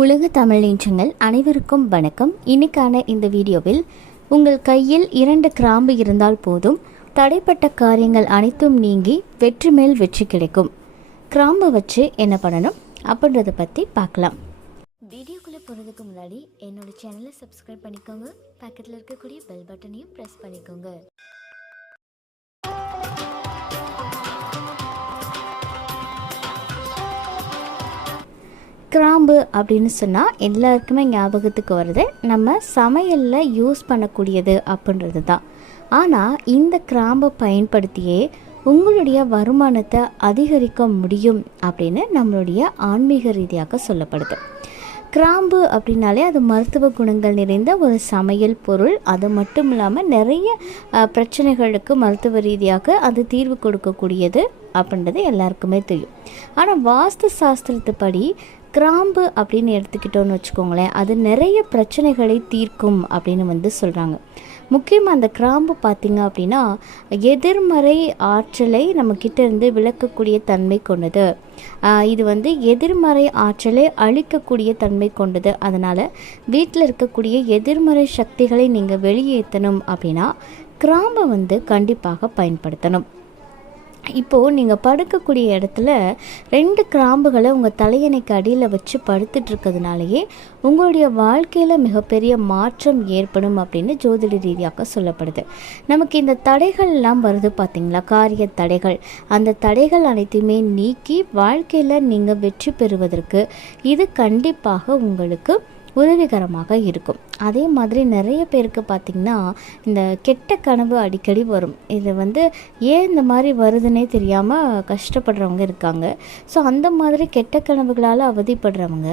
உலக தமிழ் நெஞ்சங்கள் அனைவருக்கும் வணக்கம். இன்னைக்கான இந்த வீடியோவில் உங்கள் கையில் இரண்டு கிராம்பு இருந்தால் போதும். தடைப்பட்ட காரியங்கள் அனைத்தும் நீங்கி வெற்றி மேல் வெற்றி கிடைக்கும். கிராம்பை வச்சு என்ன பண்ணணும்? அப்படின்றத பற்றி பார்க்கலாம். வீடியோக்குள்ளே போகிறதுக்கு முன்னாடி என்னோட சேனலை சப்ஸ்கிரைப் பண்ணிக்கோங்க. பக்கத்தில் இருக்கக்கூடிய பெல் பட்டனையும் ப்ரெஸ் பண்ணிக்கோங்க. கிராம்பு அப்படின்னு சொன்னால் எல்லாருக்குமே ஞாபகத்துக்கு வருது நம்ம சமையலில் யூஸ் பண்ணக்கூடியது அப்படின்றது தான். ஆனால் இந்த கிராம்பை பயன்படுத்தியே உங்களுடைய வருமானத்தை அதிகரிக்க முடியும் அப்படின்னு நம்மளுடைய ஆன்மீக ரீதியாக சொல்லப்படுது. கிராம்பு அப்படின்னாலே அது மருத்துவ குணங்கள் நிறைந்த ஒரு சமையல் பொருள். அது மட்டும் இல்லாமல் நிறைய பிரச்சனைகளுக்கு மருத்துவ ரீதியாக அது தீர்வு கொடுக்கக்கூடியது அப்படின்றது எல்லாருக்குமே தெரியும். ஆனால் வாஸ்து சாஸ்திரத்துப்படி கிராம்பு அப்படின்னு எடுத்துக்கிட்டோன்னு வச்சுக்கோங்களேன் அது நிறைய பிரச்சனைகளை தீர்க்கும் அப்படின்னு வந்து சொல்கிறாங்க முக்கியமாக அந்த கிராம்பு பார்த்திங்க அப்படின்னா எதிர்மறை ஆற்றலை நம்மக்கிட்ட இருந்து விளக்கக்கூடிய தன்மை கொண்டது. இது வந்து எதிர்மறை ஆற்றலை அழிக்கக்கூடிய தன்மை கொண்டது. அதனால் வீட்டில் இருக்கக்கூடிய எதிர்மறை சக்திகளை நீங்கள் வெளியேற்றணும் அப்படின்னா கிராம்பை வந்து கண்டிப்பாக பயன்படுத்தணும். இப்போது நீங்கள் படுக்கக்கூடிய இடத்துல ரெண்டு கிராம்புகளை உங்கள் தலையணைக்கு அடியில் வச்சு படுத்துட்ருக்கிறதுனாலேயே உங்களுடைய வாழ்க்கையில் மிகப்பெரிய மாற்றம் ஏற்படும் அப்படின்னு ஜோதிட ரீதியாக சொல்லப்படுது. நமக்கு இந்த தடைகள்லாம் வருது பார்த்தீங்களா காரிய தடைகள். அந்த தடைகள் அனைத்தையுமே நீக்கி வாழ்க்கையில் நீங்கள் வெற்றி பெறுவதற்கு இது கண்டிப்பாக உங்களுக்கு உதவிகரமாக இருக்கும். அதே மாதிரி நிறைய பேருக்கு பார்த்திங்கன்னா இந்த கெட்ட கனவு அடிக்கடி வரும். இது வந்து ஏன் இந்த மாதிரி வருதுன்னே தெரியாமல் கஷ்டப்படுறவங்க இருக்காங்க. ஸோ அந்த மாதிரி கெட்ட கனவுகளால் அவதிப்படுறவங்க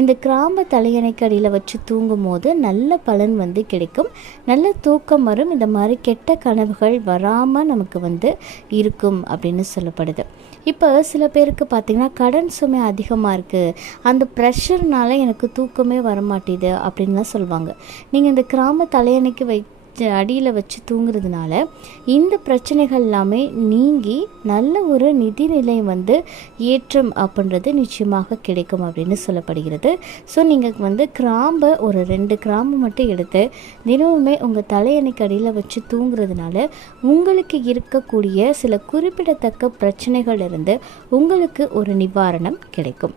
இந்த கிராம தலையணைக்கு அடியில் வச்சு தூங்கும் போது நல்ல பலன் வந்து கிடைக்கும். நல்ல தூக்கம் வரும். இந்த மாதிரி கெட்ட கனவுகள் வராமல் நமக்கு வந்து இருக்கும் அப்படின்னு சொல்லப்படுது. இப்போ சில பேருக்கு பார்த்திங்கன்னா கடன் சுமை அதிகமாக இருக்குது அந்த ப்ரெஷர்னால எனக்கு தூக்கமே மாட்டேது அப்படின்லாம் சொல்லுவாங்க. நீங்கள் இந்த கிராம தலையணைக்கு வை அடியில் வச்சு தூங்குறதுனால இந்த பிரச்சனைகள் எல்லாமே நீங்கி நல்ல ஒரு நிதிநிலை வந்து ஏற்றம் அப்படின்றது நிச்சயமாக கிடைக்கும் அப்படின்னு சொல்லப்படுகிறது. ஸோ நீங்கள் வந்து கிராம்பை ஒரு ரெண்டு கிராம்பு மட்டும் எடுத்து தினமுமே உங்கள் தலையணைக்கு அடியில் வச்சு தூங்குறதுனால உங்களுக்கு இருக்கக்கூடிய சில குறிப்பிடத்தக்க பிரச்சனைகள் இருந்து உங்களுக்கு ஒரு நிவாரணம் கிடைக்கும்.